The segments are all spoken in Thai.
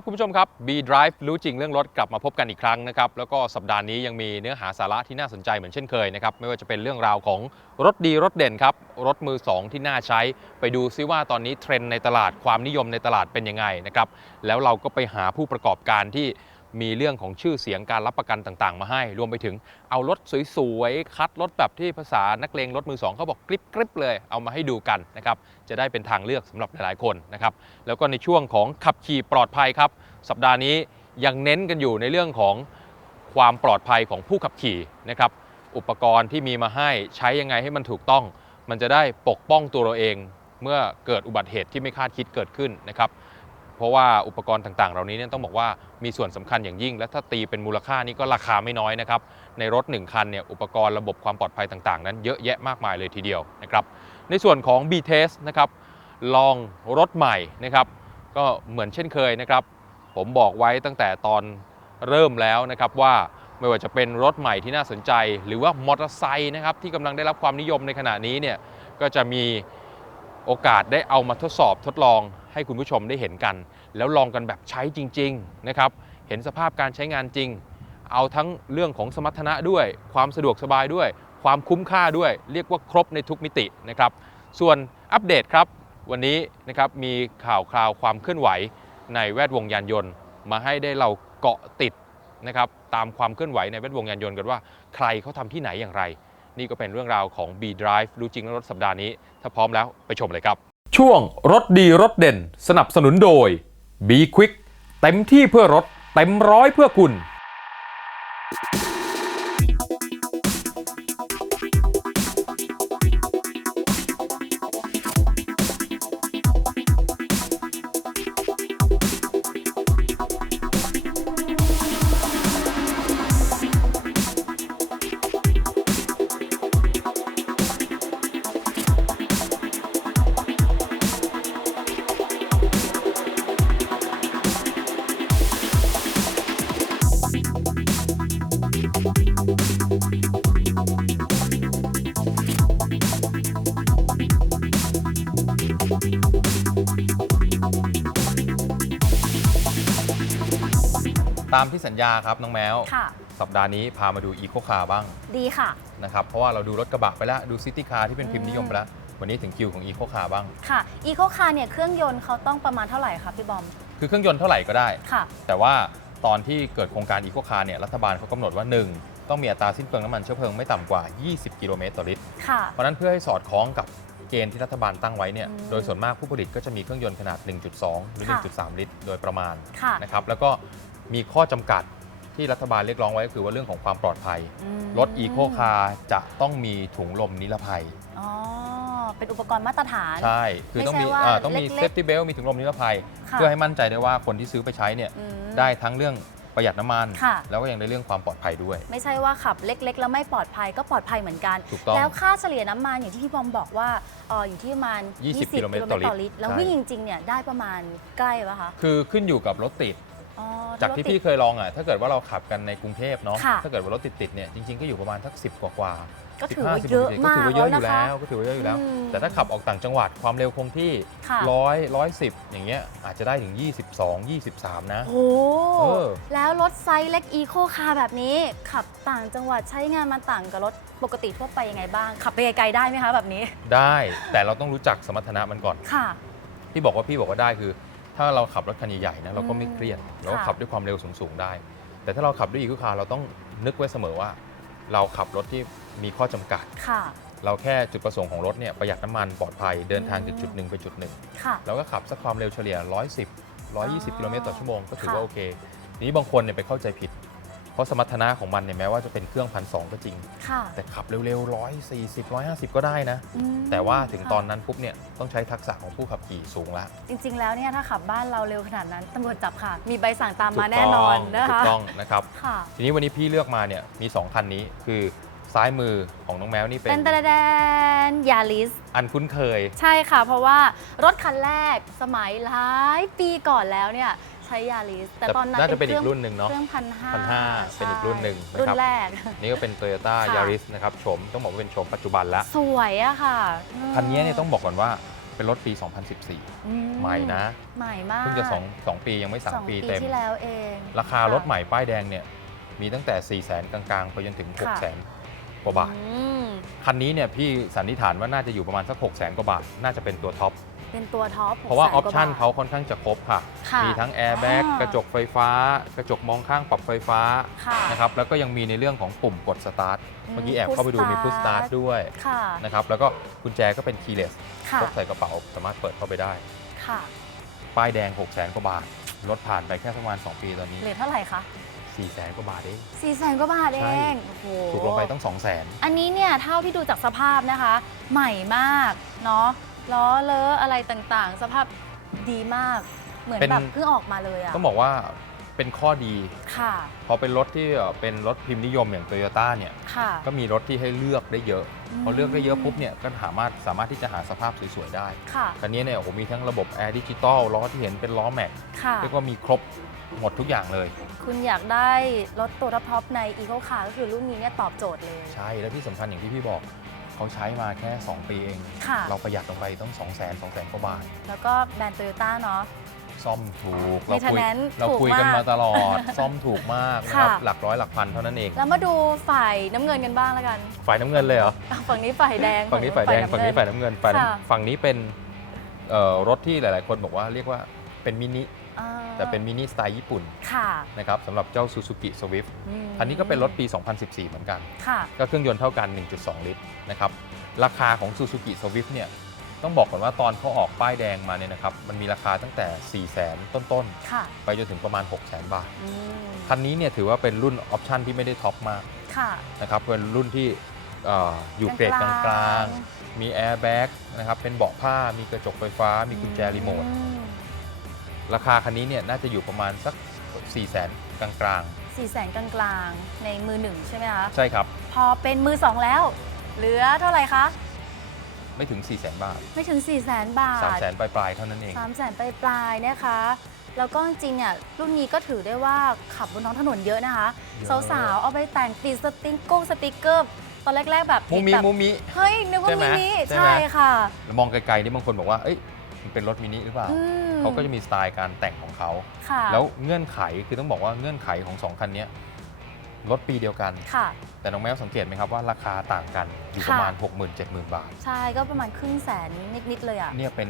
ครับคุณผู้ชมครับ B Drive รู้จริงเรื่องรถกลับมาพบกันอีกครั้งนะครับแล้วก็สัปดาห์นี้ยังมีเนื้อหาสาระที่น่าสนใจเหมือนเช่นเคยนะครับไม่ว่าจะเป็นเรื่องราวของรถดีรถเด่นครับรถมือ 2 ที่น่าใช้ ไปดูซิว่าตอนนี้เทรนด์ในตลาดความนิยมในตลาดเป็นยังไงนะครับแล้วเราก็ไปหาผู้ประกอบการที่ มีเรื่องของชื่อเสียงการรับประกันต่าง ๆ มาให้ รวมไปถึงเอารถสวยๆ คัดรถแบบที่ภาษานักเลงรถมือสองเขาบอกกริบๆเลย เอามาให้ดูกันนะครับ จะได้เป็นทางเลือกสำหรับหลายๆคนนะครับ แล้วก็ในช่วงของขับขี่ปลอดภัยครับ สัปดาห์นี้ยังเน้นกันอยู่ในเรื่องของความปลอดภัยของผู้ขับขี่นะครับ อุปกรณ์ที่มีมาให้ใช้ยังไงให้มันถูกต้อง มันจะได้ปกป้องตัวเราเอง เมื่อเกิดอุบัติเหตุที่ไม่คาดคิดเกิดขึ้นนะครับ เพราะว่าอุปกรณ์ต่างๆ เหล่านี้เนี่ยต้องบอกว่ามีส่วนสำคัญอย่างยิ่ง และถ้าตีเป็นมูลค่านี่ก็ราคาไม่น้อยนะครับในรถ 1 คันเนี่ยอุปกรณ์ระบบความปลอดภัยต่างๆ นั้นเยอะแยะมากมายเลยทีเดียวนะครับในส่วนของ B-Test นะครับลองรถใหม่นะครับก็เหมือนเช่นเคยนะครับผมบอกไว้ตั้งแต่ตอนเริ่มแล้วนะครับว่าไม่ว่าจะเป็นรถใหม่ที่น่าสนใจ หรือว่ามอเตอร์ไซค์นะครับที่กำลังได้รับความนิยมในขณะนี้เนี่ยก็จะมี โอกาสได้เอามาทดสอบทดลองให้คุณผู้ชมได้เห็นกัน แล้วลองกันแบบใช้จริงๆนะครับเห็นสภาพการใช้งานจริง เอาทั้งเรื่องของสมรรถนะด้วย ความสะดวกสบายด้วย ความคุ้มค่าด้วย เรียกว่าครบในทุกมิตินะครับส่วนอัปเดตครับ วันนี้นะครับมีข่าวคราวความเคลื่อนไหวในแวดวงยานยนต์ มาให้ได้เราเกาะติดนะครับตามความเคลื่อนไหวในแวดวงยานยนต์กันว่า ใครเขาทำที่ไหนอย่างไร นี่ก็เป็นเรื่องราวของ B Drive รู้จริงรถสัปดาห์นี้ ถ้าพร้อมแล้วไปชมเลยครับ ช่วงรถดีรถเด่น สนับสนุนโดย B Quick เต็มที่เพื่อรถ เต็มร้อยเพื่อคุณ ตามที่สัญญาครับน้องแมว ค่ะ สัปดาห์นี้พามาดูอีโคคาร์บ้างดีค่ะ นะครับ เพราะว่าเราดูรถกระบะไปแล้ว ดูซิตี้คาร์ที่เป็นพิมพ์นิยมไปแล้ว วันนี้ถึงคิวของอีโคคาร์บ้าง ค่ะอีโคคาร์เนี่ยเครื่องยนต์เขาต้องประมาณเท่าไหร่คะพี่บอม คือเครื่องยนต์เท่าไหร่ก็ได้ ค่ะ แต่ว่าตอนที่เกิดโครงการอีโคคาร์เนี่ยรัฐบาลเขากำหนดว่า 1 ต้องมีอัตราสิ้นเปลืองน้ำมันเชื้อเพลิงไม่ต่ำกว่า 20 กิโลเมตรต่อลิตร ค่ะ เพราะฉะนั้นเพื่อให้สอดคล้องกับเกณฑ์ที่รัฐบาลตั้งไว้เนี่ย อืม โดยส่วนมากผู้ผลิตก็จะมีเครื่องยนต์ขนาด 1.2 หรือค่ะ1.3 ลิตร โดยประมาณค่ะ นะครับ แล้วก็ มีข้อจำกัดที่รัฐบาลเรียกร้องไว้ก็คือว่าเรื่องของความปลอดภัยอืมรถอีโคคาร์จะต้องมีถุงลมนิรภัย อ๋อ เป็นอุปกรณ์มาตรฐาน ใช่ คือต้องมีไม่ใช่ว่าอ่าต้องมีเล็กๆเซฟตี้เบลมีถุงลมนิรภัย ค่ะเพื่อให้มั่นใจได้ว่าคนที่ซื้อไปใช้เนี่ยอืมได้ทั้งเรื่องประหยัดน้ำมัน ค่ะ แล้วก็ยังได้เรื่องความปลอดภัยด้วย ไม่ใช่ว่าขับเล็ก ๆ แล้วไม่ปลอดภัยก็ปลอดภัยเหมือนกัน ถูกต้องแล้วค่าเฉลี่ยน้ำมันอย่างที่พี่บอมบอกว่าเอออยู่ที่ประมาณ20กิโลเมตรต่อลิตรแล้วใช่ วิ่งจริงๆเนี่ยได้ประมาณใกล้ปะคะ คือขึ้นอยู่กับรถติด อ๋อจากที่รถติดพี่เคยลองอะถ้าเกิดว่าเราขับกันในกรุงเทพเนาะค่ะ ถ้าเกิดว่ารถติดๆเนี่ยจริงๆก็อยู่ประมาณทักสิบกว่าๆก็ถือ15ว่าเยอะ16มากก็ถือว่าเยอะอยู่นะคะ แล้วก็ถือว่าเยอะอยู่แล้ว อืมแต่ถ้าขับออกต่างจังหวัดความเร็วคงที่ค่ะ ร้อยร้อยสิบอย่างเงี้ยอาจจะได้ถึง 22 23 นะ โอ้เออ แล้วรถไซส์เล็กอีโคคาร์แบบนี้ ขับต่างจังหวัดใช้งานมันต่างกับรถปกติทั่วไปยังไงบ้าง ขับไปไกลๆได้ไหมคะแบบนี้ได้แต่เราต้องรู้จักสมรรถนะมันก่อน ค่ะ ที่บอกว่าพี่บอกว่าได้คือ ถ้าเราขับรถคันใหญ่ๆนะเราก็ไม่เครียดอืมเราก็ค่ะขับด้วยความเร็วสูงๆได้ แต่ถ้าเราขับด้วยอีโคคาร์เราต้องนึกไว้เสมอว่า เราขับรถที่มีข้อจำกัดค่ะเราแค่จุดประสงค์ของรถเนี่ยประหยัดน้ำมันปลอดภัยเดินทางจากจุดหนึ่งไปจุดหนึ่งค่ะเราก็ขับสักความเร็วเฉลี่ย 110 120 กิโลเมตรต่อชั่วโมงก็ถือว่าค่ะโอเคทีนี้บางคนเนี่ยไปเข้าใจผิด เพราะสมรรถนะของมันเนี่ยแม้ว่าจะเป็นเครื่องพันสก็จริง ค่ะแต่ขับเร็วๆ140 150ก็ได้นะ อืมแต่ว่าถึงค่ะตอนนั้นปุ๊บเนี่ยต้องใช้ทักษะของผู้ขับขี่สูงละจริง ๆ แล้วเนี่ยถ้าขับบ้านเราเร็วขนาดนั้นตำรวจจับค่ะ มีใบสั่งตามมาถูกแน่นอนต้องนะถูคะกต้องนะครับ ค่ะ ทีนี้วันนี้พี่เลือกมาเนี่ยมี 2 คันนี้คือ ซ้ายมือของน้องแมวนี่เป็เป็นนตะแดนยาลิส อันคุ้นเคย ใช่ค่ะ เพราะว่ารถคันแรกสมัยหลายปีก่อนแล้วเนี่ยใช้ยาลิส แต่ตอนนั้นน่าจะเป็นคอีรื่กรุ่นหนึ่งเนาะเครื่องพันห้า1,500เป็นอีกรุ่นหนึ่งนะครับรุ่นแรก นี่ก็เป็น Toyota ค่ะ Yaris นะครับโฉมต้องบอกว่าเป็นโฉมปัจจุบันละสวยอะค่ะ คันนี้เนี่ยต้องบอกก่อนว่าเป็นรถปี 2014อืใหม่นะ ใหม่มากเพิ่งจะ2 2ปียังไม่สอง3ปีปีเต็มที่แล้วเอง ราคารถใหม่ป้ายแดงเนี่ยมีตั้งแต่ 4 0 0 0 0 0กลางๆ ไปจนถึง 6 0 0 0 0 0 กว่าบาท อืมคันนี้เนี่ยพี่สันนิษฐานว่าน่าจะอยู่ประมาณสัก6 0 0 0 0 0กว่าบาท น่าจะเป็นตัวท็อป เป็นตัวท็อปเพราะว่าออป600,000ชั่นกบทเขาค่อนข้างจะครบค่ะค่ะมีทั้งแอร์แบ็กอ่ากระจกไฟฟ้า กระจกมองข้างปรับไฟฟ้าค่ะนะครับ แล้วก็ยังมีในเรื่องของปุ่มกดสตาร์ทอืมเมื่อกี้แอบเข้าไปดูมีพุชสตาร์ทด้วยค่ะนะครับ แล้วก็กุญแจก็เป็นคีย์เลสค่ะพกใส่กระเป๋าสามารถเปิดเข้าไปได้ ค่ะ ป้ายแดง 6 0 0 0 0 0 กว่าบาท รถผ่านไปแค่ประมาณ 2 ปีตอนนี้เลทเท่าไหร่คะ 4 0 0 0 0 0กว่าบาทเอง4แสนกว่าบาทเอใช่ งโอ้โหถูกลงไปต้อง2 0 0 0 0 0อันนี้เนี่ยเท่าที่ดูจากสภาพนะคะ ใหม่มากเนาะล้อเลอะอะไรต่างๆ สภาพดีมาก เหมือนเป็น แบบเพิ่งออกมาเลยอะต้องบอกว่าเป็นข้อดี ค่ะพอเป็นรถที่เอ่อเป็นรถพิมพ์นิยมอย่างโตโยต้าเนี่ย ค่ะ ก็มีรถที่ให้เลือกได้เยอะอืมพอเลือกได้เยอะปุ๊บเนี่ยก็สามารถสามารถที่จะหาสภาพสวยๆได้ ค่ะ คันนี้เนี่ยโอ้โหมีทั้งระบบแอร์ดิจิตอลล้อที่เห็นเป็นล้อแม็กค่ะ เรียกว่ามีครบหมดทุกอย่างเลย คุณอยากได้รถตัวท็อปใน Eco Car ก็คือรุ่นนี้เนี่ยตอบโจทย์เลย ใช่แล้วที่สำคัญอย่างที่พี่บอกเขาใช้มาแค่ 2 ปีเอง ค่ะ เราประหยัดลงไปต้อง 2 0 0 0 0 0 2 0 0 0 0กว่าบาท แล้วก็แบรนด์โตโยต้าเนาะ ซ่อมถูก เราคุย Maintenance เราคุยกันถูกมากมาตลอด ซ่อมถูกมากนะครับค่ะ หลักร้อยหลักพันเท่านั้นเอง แล้วมาดูฝ่ายน้ำเงินกันบ้างแล้วกันฝ่ายน้ำเงินเลยเหรอ อะฝั่งนี้ฝ่ายแดงฝั่งนี้ฝ่ายแดง ฝั่งนี้ฝ่ายน้ำเงินฝ่ายค่ะน้ำฝั่งนี้เป็นเอ่อรถที่หลาย ๆ คนบอกว่าเรียกว่าเป็นมินิ อ่าแต่เป็นมินิสไตล์ญี่ปุ่นค่ะนะครับสำหรับเจ้า Suzuki Swift อืมคันนี้ก็เป็นรถปี 2014 เหมือนกัน ค่ะ ก็เครื่องยนต์เท่ากัน 1.2 ลิตรนะครับราคาของ Suzuki Swift เนี่ยต้องบอกก่อนว่าตอนเขาออกป้ายแดงมาเนี่ยนะครับมันมีราคาตั้งแต่ 4 0 0 0 0 0 ต้นค่ะๆ ไปจนถึงประมาณ 6 0 0 0 0 0 บาท อืมคันนี้เนี่ยถือว่าเป็นรุ่นออปชันที่ไม่ได้ท็อปมากค่ะ นะครับเป็นรุ่นที่เอ่ออยู่เกรดกลางๆ มีแอร์แบ็กนะครับเป็นเบาะผ้ามีกระจกไฟฟ้า มีกุญแจรีโมท อืม ราคาคันนี้เนี่ยน่าจะอยู่ประมาณสัก 4 0 0 0 0 0กลางสี่แสนกลางๆ ในมือหนึ่งใช่ไหมคะๆ ใช่ครับ พอเป็นมือสองแล้ว เหลือเท่าไหร่คะ ไม่ถึง 4 0 0 0 0 0บาทไม่ถึง4ี่แสนบา3 0ท0 0 0 0ปลายๆ เท่านั้นเอง สามแสนปลายๆนะคะ แล้วก็จริงๆเนี่ยรุ่นนี้ก็ถือได้ว่าขับบนท้องถนนเยอะนะคะ เยอะ สาวๆ เอาไปแต่งติดสติ๊กเกอร์สติ๊กเกอร์ตอนแรก ๆ แบบมูมิแบบมูมิ เฮ้ยนึกว่าใช่ไหมมินิใช่ไหม ใช่ค่ะมองไกลๆนี่บางคนบอกว่า เอ้ย มันเป็นรถมินิหรือเปล่า อืมเขาก็จะมีสไตล์การแต่งของเขา ค่ะแล้วเงื่อนไขคือต้องบอกว่าเงื่อนไขของสองคันเนี้ยรถปีเดียวกัน ค่ะ แต่น้องแมวสังเกตไหมครับว่าราคาต่างกันอยู่ประมาณ 60,000 70,000 บาท ใช่ก็ประมาณครึ่งแสนนิดๆเลยอะเนี่ยเป็น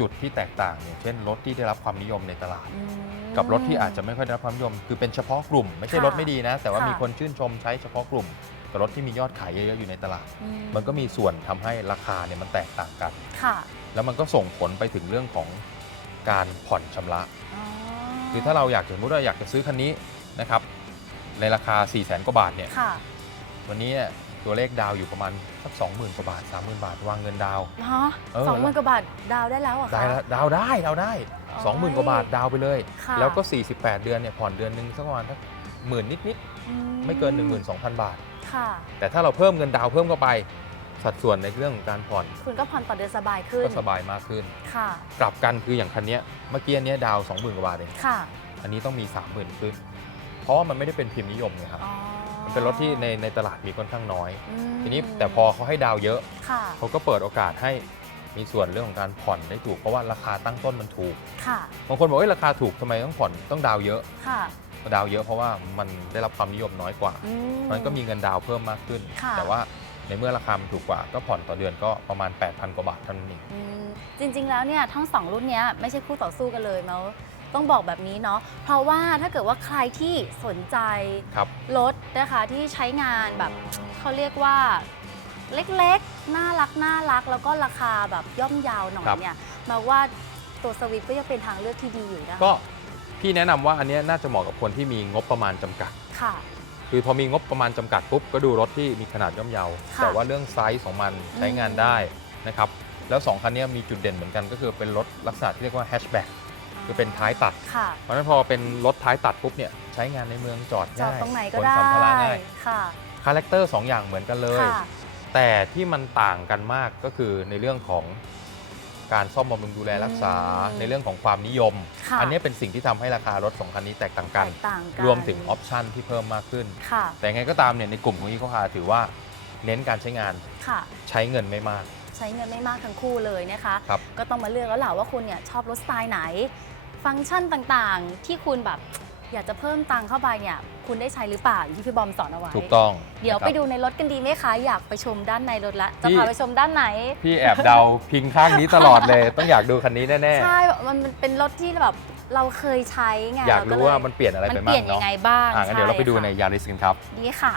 จุดที่แตกต่างอย่างเช่นรถที่ได้รับความนิยมในตลาด อืม กับรถที่อาจจะไม่ค่อยได้รับความนิยม คือเป็นเฉพาะกลุ่ม ไม่ใช่ค่ะรถไม่ดีนะ แต่ว่าค่ะ มีคนชื่นชมใช้เฉพาะกลุ่มกับรถที่มียอดขายเยอะๆอยู่ในตลาด อืมันก็มีส่วนทำให้ราคาเนี่ยมันแตกต่างกัน ค่ะ แล้วมันก็ส่งผลไปถึงเรื่องของการผ่อนชำระอ๋อคือถ้าเราอยากสมมติเราอยากจะซื้อคันนี้นะครับ ในราคา 4 0 0แสนกว่าบาทเนี่ย ค่ะวันนี้เนี่ยตัวเลขดาวอยู่ประมาณสัก20,000กว่าบาท 30,000 บาทวางเงินดาว ฮะเออ สองหมื่นกว่าบาทดาวได้แล้วเหรอะได้คะ ละดาวได้ดาวได้อ๋อ20,000กว่าบาทดาวไปเลย ค่ะ แล้วก็ 48 เดือนเนี่ยผ่อนเดือนหนึงสักประมาณสักหมื่นนิดอืๆไม่เกิน 12,000 บาท ค่ะ แต่ถ้าเราเพิ่มเงินดาวเพิ่มเข้าไป สัดส่วนในเรื่องของการผ่อนคุณก็ผ่อนต่อเดือนสบายขึ้นก็สบายมากขึ้น ค่ะ กลับกันคืออย่างคันเนี้ยเมื่อกี้อันเนี้ยดาว20,000กว่าบาทเองค่ะ อันนี้ต้องมี 30,000ขึ้น เพราะว่ามันไม่ได้เป็นพิมพ์นิยมไงครับ อ๋อมันเป็นรถที่ในในตลาดมีค่อนข้างน้อย อืมทีนี้แต่พอเขาให้ดาวเยอะค่ะ เขาก็เปิดโอกาสให้มีส่วนเรื่องของการผ่อนได้ถูก เพราะว่าราคาตั้งต้นมันถูก ค่ะ บางคนบอกว่าราคาถูกทำไมต้องผ่อนต้องดาวเยอะ ค่ะดาวเยอะเพราะว่ามันได้รับความนิยมน้อยกว่า อื มันก็มีเงินดาวเพิ่มมากขึ้น ค่ะ แต่ว่า ในเมื่อราคามันถูกกว่าก็ผ่อนต่อเดือนก็ประมาณ 8,000 กว่าบาทเท่านั้นเอง อืมจริงๆ แล้วเนี่ยทั้งสองรุ่นเนี้ยไม่ใช่คู่ต่อสู้กันเลยเมาต้องบอกแบบนี้เนาะเพราะว่าถ้าเกิดว่าใครที่สนใจครับ รถนะคะที่ใช้งานแบบเขาเรียกว่าเล็กๆ น่ารักน่ารัก แล้วก็ราคาแบบย่อมเยาวหน่อยครับ เนี่ยมาว่าตัวสวิฟก็ยังเป็นทางเลือกที่ดีอยู่นะคะก็พี่แนะนำว่าอันเนี้ยน่าจะเหมาะกับคนที่มีงบประมาณจำกัด ค่ะ คือพอมีงบประมาณจำกัดปุ๊บก็ดูรถที่มีขนาดย่อมเยาค่ะแต่ว่าเรื่องไซส์ของมันใช้งานได้นะครับ แล้วสองคันเนี้ยมีจุดเด่นเหมือนกัน ก็คือเป็นรถลักษณะที่เรียกว่าแฮชแบ็กคือเป็นท้ายตัดค่ะเพราะฉะนั้นพอเป็นรถท้ายตัดปุ๊บเนี่ยใช้งานในเมืองจอดจอดง่ายตรงไหนก็ขนได้สัมภาระง่ายค่ะคาแรคเตอร์สองอย่างเหมือนกันเลยค่ะแต่ที่มันต่างกันมากก็คือในเรื่องของ การซ่อมบำรุงดูแลรักษาอืมในเรื่องของความนิยม ค่ะอันนี้เป็นสิ่งที่ทำให้ราคารถสองคันนี้แตกต่างกัน แตกต่างกัน รวมถึงออปชันที่เพิ่มมากขึ้น ค่ะ แต่ไงก็ตามเนี่ยในกลุ่มของอีโคคาถือว่าเน้นการใช้งานค่ะ ใช้เงินไม่มาก ใช้เงินไม่มากทั้งคู่เลยนะคะ ครับก็ต้องมาเลือกแล้วแหละว่าคุณเนี่ยชอบรถสไตล์ไหน ฟังก์ชันต่างๆ ที่คุณแบบ อยากจะเพิ่มตังค์เข้าไปเนี่ยคุณได้ใช้หรือเปล่าอย่างที่พี่บอมสอนเอาไว้ถูกต้องเดี๋ยวนะครับไปดูในรถกันดีไหมคะอยากไปชมด้านในรถละจะพี่พาไปชมด้านไหน พี่แอบเดาพิงข้างนี้ตลอดเลย ต้องอยากดูคันนี้แน่ใช่มันมันเป็นรถที่แบบเราเคยใช้ไงๆอยากเรู้ว่ามันเปลี่ยนอะไรมันไปเปบ้าลี่ยงนยังเนาะไงบ้างอะงั้นเดี๋ยวเราไปดูในช่ค่ะยาริสกันครับ ดีค่ะ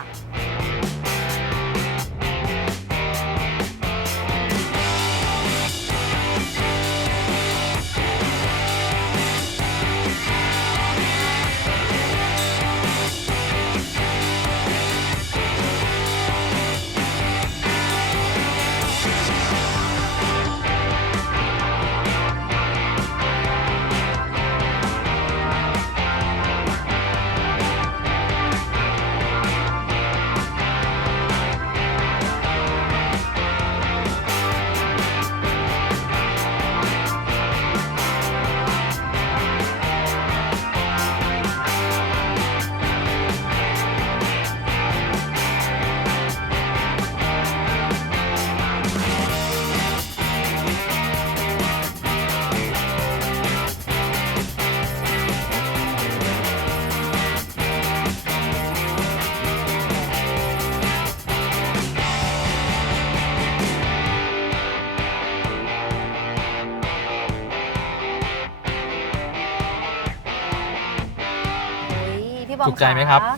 บอมถูกใจไหมครับะ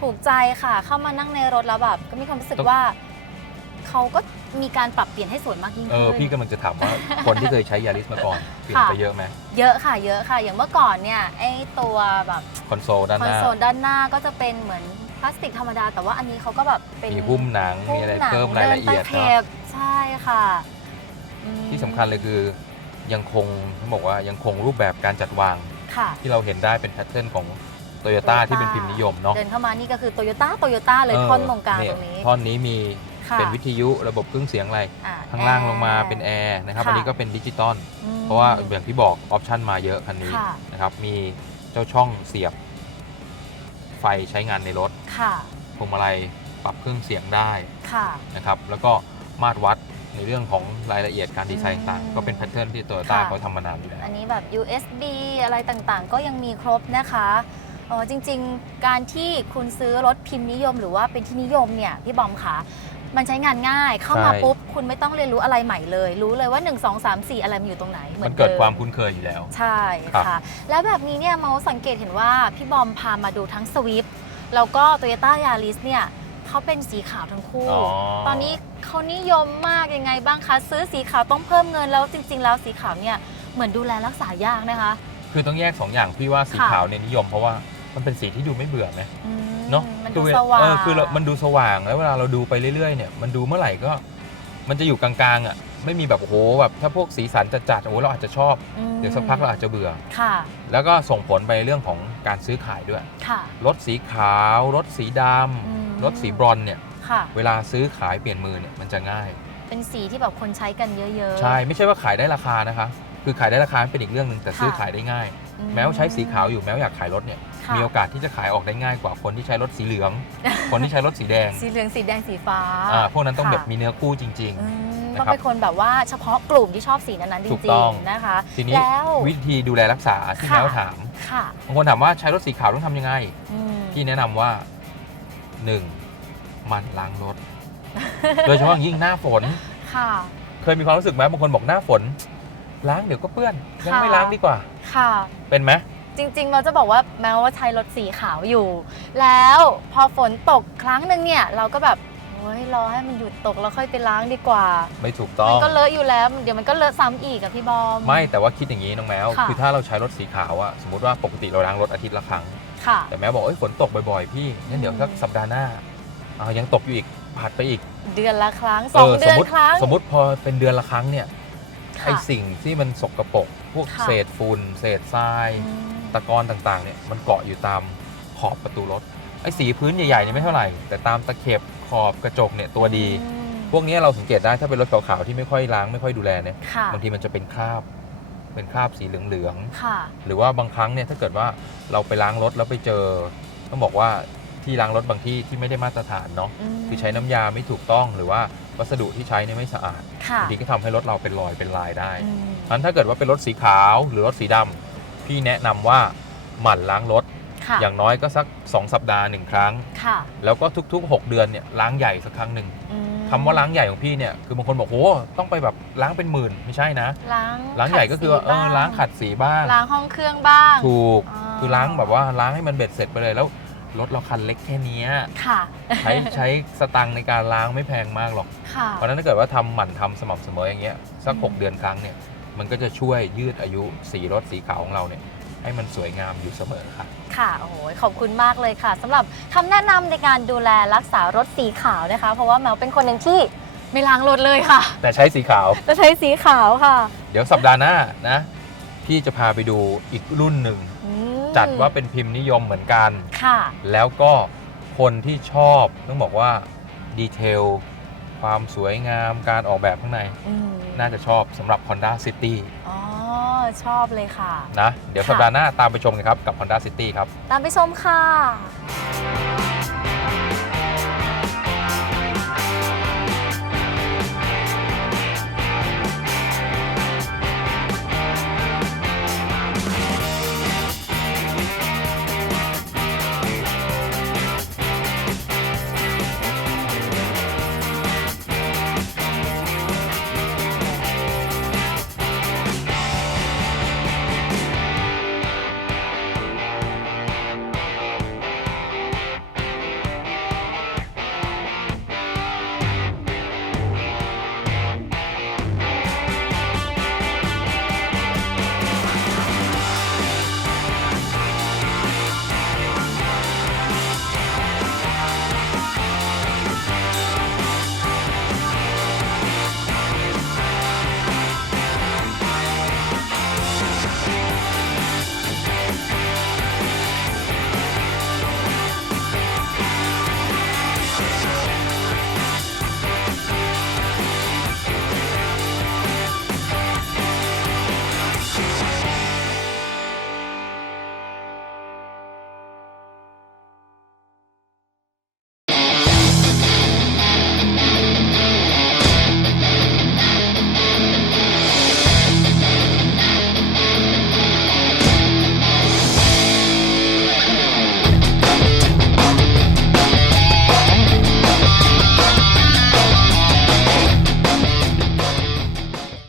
ถูกใจค่ะ เข้ามานั่งในรถแล้วแบบก็มีความรู้สึกต้อง ว่า เขาก็มีการปรับเปลี่ยนให้สวยมากยิ่งเอขึ้อนพี่กำลังจะถามว่า คนที่เคยใช้ยาริสมาก่อนเปลี่ยนค่ะไปเยอะไหมเยอะค่ะ เยอะค่ะ อย่างเมื่อก่อนเนี่ยไอ้ตัวแบบคอนโซลด้านคหอนน้า โซลด้านหน้าก็จะเป็นเหมือนพลาสติกธรรมดา แต่ว่าอันนี้เขาก็แบบเป็นมีหุ้มหนัง มีอะไรหนังเพิ่มรายละเอียดนตเนาะข็บใช่ค่ะอืมที่สำคัญเลยคือยังคงต้องบอกว่ายังคงรูปแบบการจัดวาง ค่ะ ที่เราเห็นได้เป็นแพทเทิร์นของ โตโยต้า Toyota ที่เป็นพิมพ์นิยมเนาะเดินเข้ามานี่ก็คือโตโยต้าโตโยต้าเลยเออท่อนตรงกลางเยตรงนี้ ท่อนนี้มีค่ะเป็นวิทยุระบบเครื่องเสียงอะไร อ่ข้างล่างลงมาแอร์เป็นแอร์นะครับ ค่ะ อันนี้ก็เป็นดิจิตอล อืม เพราะว่าอย่างที่บอกออปชันมาเยอะคันนี้ค่ะ นะครับ มีเจ้าช่องเสียบ ไฟใช้งานในรถค่ะพวงมาลัยปรับเครื่องเสียงได้ค่ะ นะครับ แล้วก็มาตรวัดในเรื่องของรายละเอียดการดีไซน์ต่างอืมๆก็เป็นแพทเทิร์นที่โตโยต้าค่ะ เขาทำมานานอยู่แล้ว อันนี้แบบ USB อะไรต่างๆ ก็ยังมีครบนะคะ เออจริง ๆ การที่คุณซื้อรถพิมพ์นิยม หรือว่าเป็นที่นิยมเนี่ยพี่บอมคะมันใช้งานง่ายเข้ามาใช่ ปุ๊บ คุณไม่ต้องเรียนรู้อะไรใหม่เลย รู้เลยว่า 1 2 3 4 อะไรมันอยู่ตรงไหนหอมันเกิดมความคุ้นเคยอยู่แล้ว ใช่ครับ ค่ะ แล้วแบบนี้เนี่ยเมาสังเกตเห็นว่าพี่บอมพามาดูทั้งสวิฟแล้วก็ Toyota Yaris เนี่ยเขาเป็นสีขาวทั้งคู่ ตอนนี้เขานิยมมากยังไงบ้างคะ ซื้อสีขาวต้องเพิ่มเงินแล้วจริง ๆ แล้วสีขาวเนี่ยเหมือนดูแลรักษายากนะคะ คือต้องแยก2อย่างพี่ว่าสีค่ะ ขาวเนี่ยนิยมเพราะว่า มันเป็นสีที่ดูไม่เบื่อไหมอืมเนาะมันคืดูอเวสว่างเออคือเรามันดูสว่างแล้วเวลาเราดูไปเรื่อยๆเนี่ยมันดูเมื่อไหร่ก็ มันจะอยู่กลางๆอะไม่มีแบบโอ้โหแบบถ้าพวกสีสันจัดๆโอ้โหเราอาจจะชอบอืมเดี๋ยวสักพักเราอาจจะเบื่อ ค่ะแล้วก็ส่งผลไปเรื่องของการซื้อขายด้วย ค่ะ รถสีขาวรถสีดอืมำรถสีบรอนซ์เนี่ยค่ะ เวลาซื้อขายเปลี่ยนมือเนี่ยมันจะง่าย เป็นสีที่แบบคนใช้กันเยอะๆ ใช่ไม่ใช่ว่าขายได้ราคานะคะ คือขายได้ราคาเป็นอีกเรื่องหนึ่งแต่ซื้อค่ะ ขายได้ง่ายอื แม้ว่าใช้สีขาวอยู่แม้ว่าอยากขายรถเนี่ยค่ะมีโอกาสที่จะขายออกได้ง่ายกว่าคนที่ใช้รถสีเหลือง คนที่ใช้รถสีแดงสีเหลืองสีแดงสีฟ้าอ่าพวกนั้นต้องค่ะแบบมีเนื้อคู่จริง อืมนะต้องครับเป็นคนแบบว่าเฉพาะกลุ่มที่ชอบสีนั้นๆจถูกริต้งอง ๆนะคะ ๆ ทีนี้แล้ว วิธีดูแลรักษาที่ค่ะ แม้วถามค่ะบางคนถามว่าใช้รถสีขาวต้องทำยังไง อืมพี่แนะนำว่า 1. หมันล้างรถ โดยเฉพาะอย่างยิ่งหน้าฝน ค่ะ เคยมีความรู้สึกไหมบางคนบอกหน้าฝน ล้างเดี๋ยวก็เปื้อน ยังค่ะ ไม่ล้างดีกว่า ค่ะ เป็นไหม จริงๆ เราจะบอกว่าแม้ว่าใช้รถสีขาวอยู่ แล้วพอฝนตกครั้งหนึ่งเนี่ยเราก็แบบโอ้ยรอให้มันหยุดตกแล้วค่อยไปล้างดีกว่า ไม่ถูกต้อมัง ก็เลอะอยู่แล้ว เดี๋ยวมันก็เลอะซ้ำอีกอะพี่บอม ไม่แต่ว่าคิดอย่างนี้น้องแมวค่ะ คือถ้าเราใช้รถสีขาวอะสมมติว่าปกติเราล้างรถอาทิตย์ละครั้ง ค่ะ แต่แมวบอกเอ้ยฝนตกบ่อยๆพี่งั้นเดี๋ยวอืมสักสัปดาห์หน้าเอายังตกอยู่อีกผัดไปอีกเดือนละครั้งสองเดืสอนมมติครั้ง สมมติพอเป็นเดือนละครั้งเนี่ยค่ะ ไอสิ่งที่มันสกรปรกพวกค่ะเศษฝุ่นเศษทรายอืมตะกอนต่างๆเนี่ยมันเกาะอยู่ตามขอบประตูรถไอ้สีพื้นใหญ่ๆเนี่ยไม่เท่าไหร่ แต่ตามตะเข็บขอบกระจกเนี่ยตัวดีอืมพวกนี้เราสังเกตได้ถ้าเป็นรถขาวๆที่ไม่ค่อยล้างไม่ค่อยดูแลเนี่ยค่ะบางทีมันจะเป็นคราบ เป็นคราบสีเหลืองค่ะ ๆหรือว่าบางครั้งเนี่ยถ้าเกิดว่าเราไปล้างรถแล้วไปเจอ ต้องบอกว่า ที่ที่ล้างรถบางที่ที่ไม่ได้มาตรฐานเนาะมคือใช้น้ำยาไม่ถูกต้องหรือว่าวัสดุที่ใช้เนี่ยไม่สะอาดค่ะบางทีก็ทำให้รถเราเป็นรอยเป็นลายได้อืมนั้นถ้าเกิดว่าเป็นรถสีขาวหรือรถสีดำพี่แนะนำว่าหมั่นล้างรถค่ะอย่างน้อยก็สัก 2 สัปดาห์หนึ่งครั้งค่ะแล้วก็ทุก ๆ 6 เดือนเนี่ยล้างใหญ่สักครั้งหนึ่งอืมคำว่าล้างใหญ่ของพี่เนี่ยคือบางคนบอกโอ้ต้องไปแบบล้างเป็นหมื่นไม่ใช่นะ ล้างล้างใหญ่ก็คือว่าเออขัดสีบ้ล้างขัดสีบ้าง ล้างห้องเครื่องบ้าง ถูกอ๋อคือล้างแบบว่าล้างให้มันเบ็ดเสร็จไปเลยแล้ว รถเราคันเล็กแค่เนี้ยค่ะ ใช้ใช้สตังค์ในการล้างไม่แพงมากหรอก ค่ะ เพราะฉะนั้นถ้าเกิดว่าทำหมั่นทำสม่ำเสมออย่างเงี้ยสักอืม6เดือนครั้งเนี่ยมันก็จะช่วยยืดอายุสีรถสีขาวของเราเนี่ยให้มันสวยงามอยู่เสมอครับ ค่ะ โอ้โหขอบคุณมากเลยค่ะสำหรับคำแนะนำในการดูแลรักษารถสีขาวนะคะ เพราะว่าแมวเป็นคนหนึ่งที่ไม่ล้างรถเลยค่ะ แต่ใช้สีขาว จะใช้สีขาวค่ะเดี๋ยวสัปดาห์หน้านะพี่จะพาไปดูอีกรุ่นหนึ่ง อืม จัดว่าเป็นพิมพ์นิยมเหมือนกัน ค่ะ แล้วก็คนที่ชอบต้องบอกว่าดีเทลความสวยงามการออกแบบข้างใน อืมน่าจะชอบสำหรับ Honda City อ๋อ ชอบเลยค่ะ นะ เดี๋ยวค่ะ สัปดาห์หน้าตามไปชมกันครับ กับ Honda City ครับ ตามไปชมค่ะ